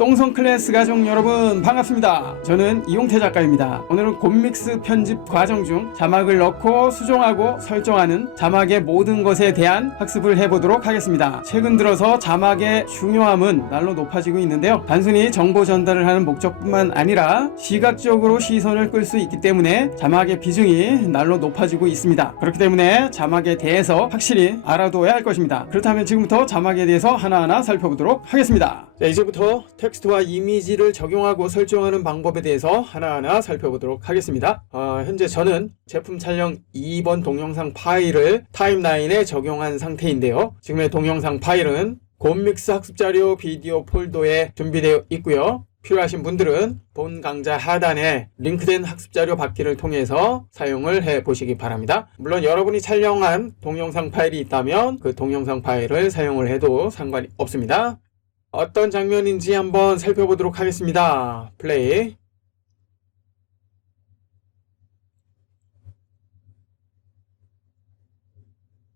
똥성 클래스 가족 여러분 반갑습니다. 저는 이용태 작가입니다. 오늘은 곰믹스 편집 과정 중 자막을 넣고 수정하고 설정하는 자막의 모든 것에 대한 학습을 해보도록 하겠습니다. 최근 들어서 자막의 중요함은 날로 높아지고 있는데요. 단순히 정보 전달을 하는 목적뿐만 아니라 시각적으로 시선을 끌 수 있기 때문에 자막의 비중이 날로 높아지고 있습니다. 그렇기 때문에 자막에 대해서 확실히 알아둬야 할 것입니다. 그렇다면 지금부터 자막에 대해서 하나하나 살펴보도록 하겠습니다. 자, 이제부터 텍스트와 이미지를 적용하고 설정하는 방법에 대해서 하나하나 살펴보도록 하겠습니다. 현재 저는 제품 촬영 2번 동영상 파일을 타임라인에 적용한 상태인데요. 지금의 동영상 파일은 곰믹스 학습자료 비디오 폴더에 준비되어 있고요. 필요하신 분들은 본 강좌 하단에 링크된 학습자료 받기를 통해서 사용을 해 보시기 바랍니다. 물론 여러분이 촬영한 동영상 파일이 있다면 그 동영상 파일을 사용을 해도 상관이 없습니다. 어떤 장면인지 한번 살펴보도록 하겠습니다. 플레이.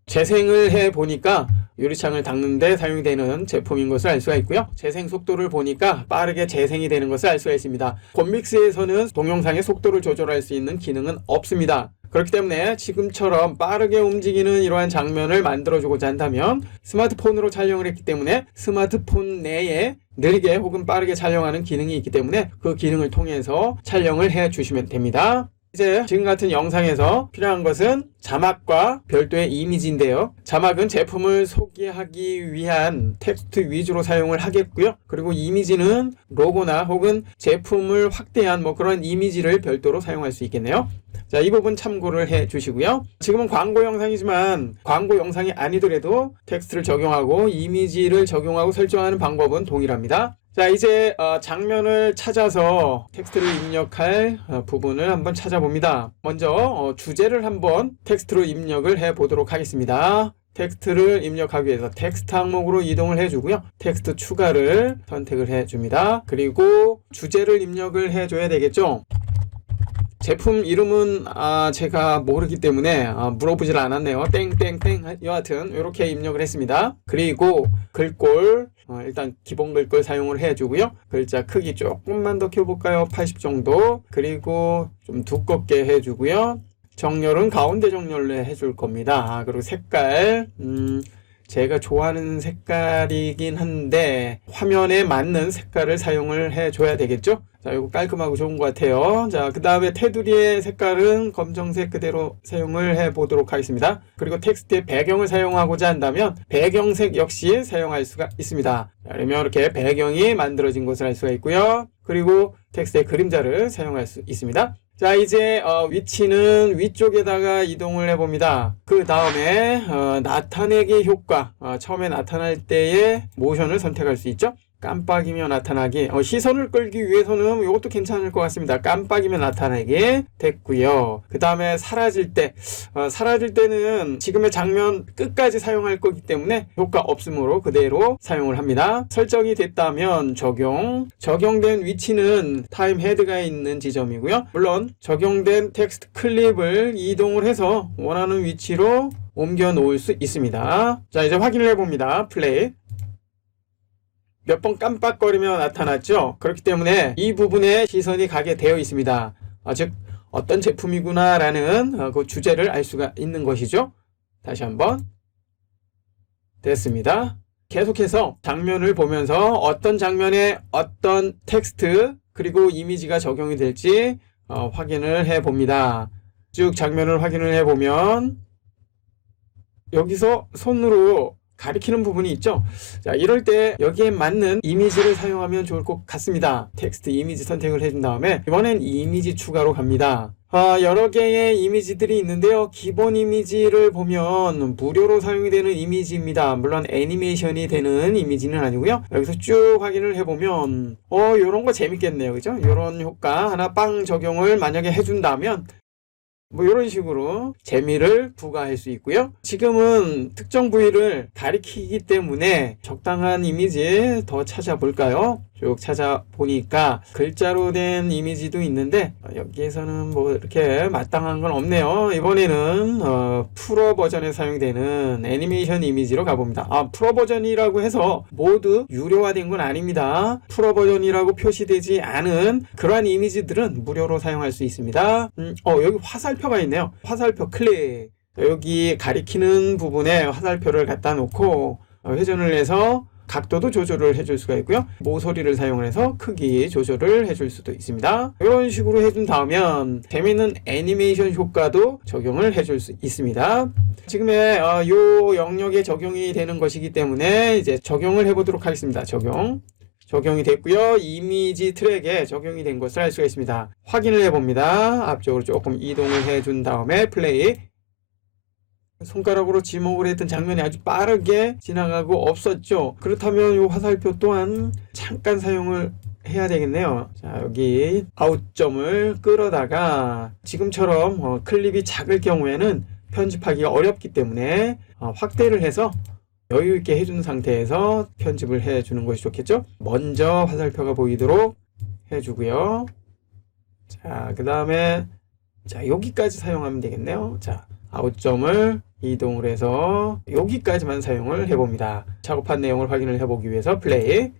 재생을 해 보니까 유리창을 닦는 데 사용이 되는 제품인 것을 알 수가 있고요. 재생 속도를 보니까 빠르게 재생이 되는 것을 알 수가 있습니다. 곰믹스에서는 동영상의 속도를 조절할 수 있는 기능은 없습니다. 그렇기 때문에 지금처럼 빠르게 움직이는 이러한 장면을 만들어주고자 한다면 스마트폰으로 촬영을 했기 때문에 스마트폰 내에 느리게 혹은 빠르게 촬영하는 기능이 있기 때문에 그 기능을 통해서 촬영을 해 주시면 됩니다. 이제 지금 같은 영상에서 필요한 것은 자막과 별도의 이미지인데요. 자막은 제품을 소개하기 위한 텍스트 위주로 사용을 하겠고요. 그리고 이미지는 로고나 혹은 제품을 확대한 그런 이미지를 별도로 사용할 수 있겠네요. 자, 이 부분 참고를 해 주시고요. 지금은 광고 영상이지만 광고 영상이 아니더라도 텍스트를 적용하고 이미지를 적용하고 설정하는 방법은 동일합니다. 자, 이제 장면을 찾아서 텍스트를 입력할 부분을 한번 찾아봅니다. 먼저 주제를 한번 텍스트로 입력을 해 보도록 하겠습니다. 텍스트를 입력하기 위해서 텍스트 항목으로 이동을 해주고요. 텍스트 추가를 선택을 해줍니다. 그리고 주제를 입력을 해줘야 되겠죠. 제품 이름은 제가 모르기 때문에 물어보질 않았네요. 땡땡땡 여하튼 이렇게 입력을 했습니다. 그리고 글꼴 일단 기본 글꼴 사용을 해주고요. 글자 크기 조금만 더 키워볼까요? 80 정도. 그리고 좀 두껍게 해주고요. 정렬은 가운데 정렬로 해줄 겁니다. 그리고 색깔 제가 좋아하는 색깔이긴 한데 화면에 맞는 색깔을 사용을 해줘야 되겠죠. 자, 이거 깔끔하고 좋은 것 같아요. 자, 그 다음에 테두리의 색깔은 검정색 그대로 사용을 해 보도록 하겠습니다. 그리고 텍스트의 배경을 사용하고자 한다면 배경색 역시 사용할 수가 있습니다. 자, 그러면 이렇게 배경이 만들어진 것을 알 수가 있고요. 그리고 텍스트의 그림자를 사용할 수 있습니다. 자, 이제 위치는 위쪽에다가 이동을 해봅니다. 그 다음에 나타내기 효과, 처음에 나타날 때의 모션을 선택할 수 있죠. 깜빡이며 나타나기, 시선을 끌기 위해서는 이것도 괜찮을 것 같습니다. 깜빡이며 나타나기 됐고요. 그 다음에 사라질 때, 사라질 때는 지금의 장면 끝까지 사용할 거기 때문에 효과 없으므로 그대로 사용을 합니다. 설정이 됐다면 적용된 위치는 타임 헤드가 있는 지점이고요. 물론 적용된 텍스트 클립을 이동을 해서 원하는 위치로 옮겨 놓을 수 있습니다. 자, 이제 확인을 해봅니다. 플레이. 몇 번 깜빡거리며 나타났죠. 그렇기 때문에 이 부분에 시선이 가게 되어 있습니다. 즉 어떤 제품이구나 라는 그 주제를 알 수가 있는 것이죠. 다시 한번 됐습니다. 계속해서 장면을 보면서 어떤 장면에 어떤 텍스트 그리고 이미지가 적용이 될지 확인을 해 봅니다. 쭉 장면을 확인을 해 보면 여기서 손으로 가리키는 부분이 있죠. 자, 이럴 때 여기에 맞는 이미지를 사용하면 좋을 것 같습니다. 텍스트 이미지 선택을 해준 다음에 이번엔 이미지 추가로 갑니다. 여러 개의 이미지들이 있는데요. 기본 이미지를 보면 무료로 사용이 되는 이미지입니다. 물론 애니메이션이 되는 이미지는 아니고요. 여기서 쭉 확인을 해보면 요런 거 재밌겠네요. 그죠? 요런 효과 하나 빵 적용을 만약에 해준다면 이런 식으로 재미를 부과할 수 있고요. 지금은 특정 부위를 가리키기 때문에 적당한 이미지 더 찾아볼까요? 쭉 찾아보니까 글자로 된 이미지도 있는데 여기에서는 뭐 이렇게 마땅한 건 없네요. 이번에는 프로 버전에 사용되는 애니메이션 이미지로 가봅니다. 프로 버전이라고 해서 모두 유료화된 건 아닙니다. 프로 버전이라고 표시되지 않은 그러한 이미지들은 무료로 사용할 수 있습니다. 여기 화살표가 있네요. 화살표 클릭. 여기 가리키는 부분에 화살표를 갖다 놓고 회전을 해서 각도도 조절을 해줄 수가 있고요. 모서리를 사용해서 크기 조절을 해줄 수도 있습니다. 이런 식으로 해준 다음에 재미있는 애니메이션 효과도 적용을 해줄 수 있습니다. 지금의 요 영역에 적용이 되는 것이기 때문에 이제 적용을 해보도록 하겠습니다. 적용이 됐고요. 이미지 트랙에 적용이 된 것을 알 수가 있습니다. 확인을 해봅니다. 앞쪽으로 조금 이동을 해준 다음에 플레이. 손가락으로 지목을 했던 장면이 아주 빠르게 지나가고 없었죠. 그렇다면 이 화살표 또한 잠깐 사용을 해야 되겠네요. 자, 여기 아웃점을 끌어다가 지금처럼 클립이 작을 경우에는 편집하기가 어렵기 때문에 확대를 해서 여유 있게 해준 상태에서 편집을 해주는 것이 좋겠죠. 먼저 화살표가 보이도록 해주고요. 자, 그 다음에 여기까지 사용하면 되겠네요. 자, 아웃점을 이동을 해서 여기까지만 사용을 해봅니다. 작업한 내용을 확인을 해보기 위해서 플레이.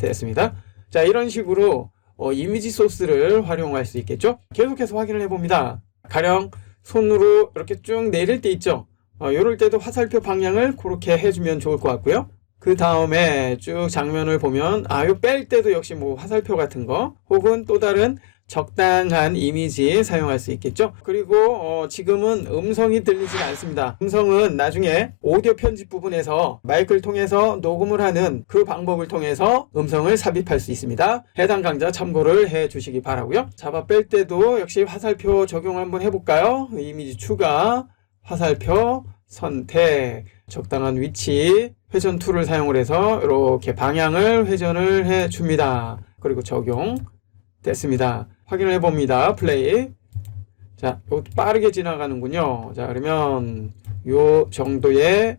됐습니다. 자, 이런 식으로 이미지 소스를 활용할 수 있겠죠. 계속해서 확인을 해봅니다. 가령 손으로 이렇게 쭉 내릴 때 있죠. 이럴 때도 화살표 방향을 그렇게 해주면 좋을 것 같고요. 그 다음에 쭉 장면을 보면 요 뺄 때도 역시 뭐 화살표 같은 거 혹은 또 다른 적당한 이미지 사용할 수 있겠죠. 그리고 지금은 음성이 들리지 않습니다. 음성은 나중에 오디오 편집 부분에서 마이크를 통해서 녹음을 하는 그 방법을 통해서 음성을 삽입할 수 있습니다. 해당 강좌 참고를 해 주시기 바라고요. 잡아 뺄 때도 역시 화살표 적용을 한번 해볼까요? 이미지 추가, 화살표 선택, 적당한 위치, 회전 툴을 사용을 해서 이렇게 방향을 회전을 해 줍니다. 그리고 적용 됐습니다. 확인을 해봅니다. 플레이. 자, 이것도 빠르게 지나가는군요. 자, 그러면 요 정도의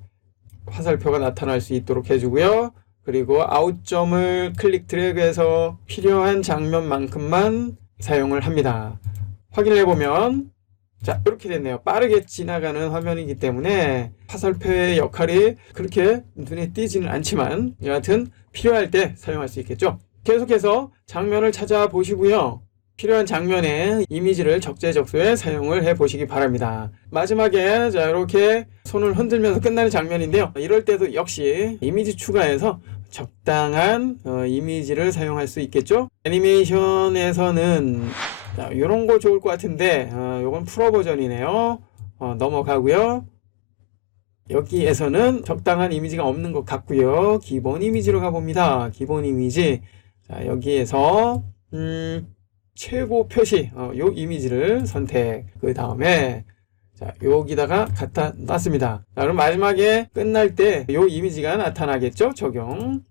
화살표가 나타날 수 있도록 해주고요. 그리고 아웃점을 클릭 드래그해서 필요한 장면만큼만 사용을 합니다. 확인을 해보면 자, 이렇게 됐네요. 빠르게 지나가는 화면이기 때문에 화살표의 역할이 그렇게 눈에 띄지는 않지만 여하튼 필요할 때 사용할 수 있겠죠. 계속해서 장면을 찾아보시고요. 필요한 장면에 이미지를 적재적소에 사용을 해보시기 바랍니다. 마지막에 자, 이렇게 손을 흔들면서 끝나는 장면인데요. 이럴 때도 역시 이미지 추가해서 적당한 이미지를 사용할 수 있겠죠. 애니메이션에서는 이런 거 좋을 것 같은데 이건 프로 버전이네요. 넘어가고요. 여기에서는 적당한 이미지가 없는 것 같고요. 기본 이미지로 가봅니다. 기본 이미지. 자, 여기에서 최고 표시 요 이미지를 선택. 그 다음에 자, 여기다가 갖다 놨습니다. 자, 그럼 마지막에 끝날 때 요 이미지가 나타나겠죠. 적용.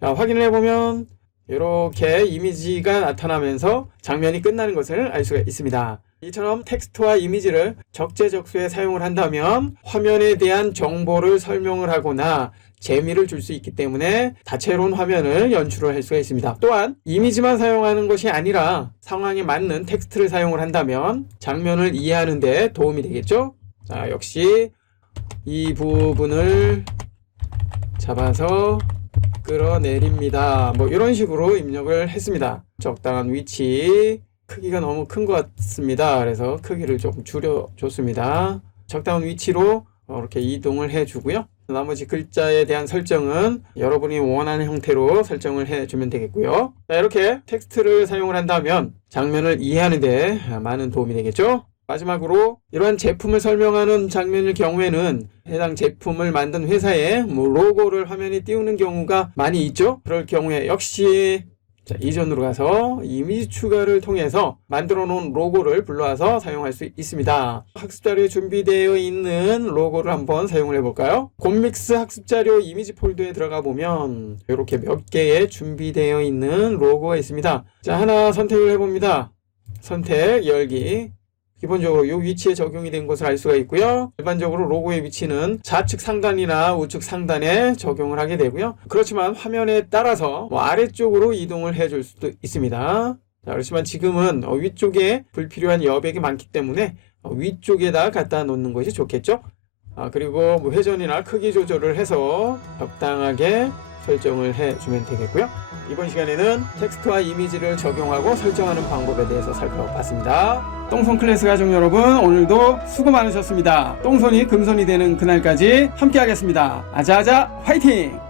자, 확인을 해보면 이렇게 이미지가 나타나면서 장면이 끝나는 것을 알 수가 있습니다. 이처럼 텍스트와 이미지를 적재적소에 사용을 한다면 화면에 대한 정보를 설명을 하거나 재미를 줄 수 있기 때문에 다채로운 화면을 연출을 할 수가 있습니다. 또한 이미지만 사용하는 것이 아니라 상황에 맞는 텍스트를 사용을 한다면 장면을 이해하는 데 도움이 되겠죠. 자, 역시 이 부분을 잡아서 끌어내립니다. 뭐 이런 식으로 입력을 했습니다. 적당한 위치, 크기가 너무 큰 것 같습니다. 그래서 크기를 조금 줄여줬습니다. 적당한 위치로 이렇게 이동을 해주고요. 나머지 글자에 대한 설정은 여러분이 원하는 형태로 설정을 해주면 되겠고요. 자, 이렇게 텍스트를 사용을 한다면 장면을 이해하는 데 많은 도움이 되겠죠. 마지막으로 이러한 제품을 설명하는 장면일 경우에는 해당 제품을 만든 회사의 로고를 화면에 띄우는 경우가 많이 있죠. 그럴 경우에 역시 자, 이전으로 가서 이미지 추가를 통해서 만들어 놓은 로고를 불러와서 사용할 수 있습니다. 학습자료에 준비되어 있는 로고를 한번 사용을 해볼까요? 곰믹스 학습자료 이미지 폴더에 들어가 보면 이렇게 몇 개의 준비되어 있는 로고가 있습니다. 자, 하나 선택을 해봅니다. 선택, 열기. 기본적으로 이 위치에 적용이 된 것을 알 수가 있고요. 일반적으로 로고의 위치는 좌측 상단이나 우측 상단에 적용을 하게 되고요. 그렇지만 화면에 따라서 아래쪽으로 이동을 해줄 수도 있습니다. 자, 그렇지만 지금은 위쪽에 불필요한 여백이 많기 때문에 위쪽에다 갖다 놓는 것이 좋겠죠. 그리고 뭐 회전이나 크기 조절을 해서 적당하게 설정을 해주면 되겠고요. 이번 시간에는 텍스트와 이미지를 적용하고 설정하는 방법에 대해서 살펴봤습니다. 똥손 클래스 가족 여러분, 오늘도 수고 많으셨습니다. 똥손이 금손이 되는 그날까지 함께 하겠습니다. 아자아자 화이팅!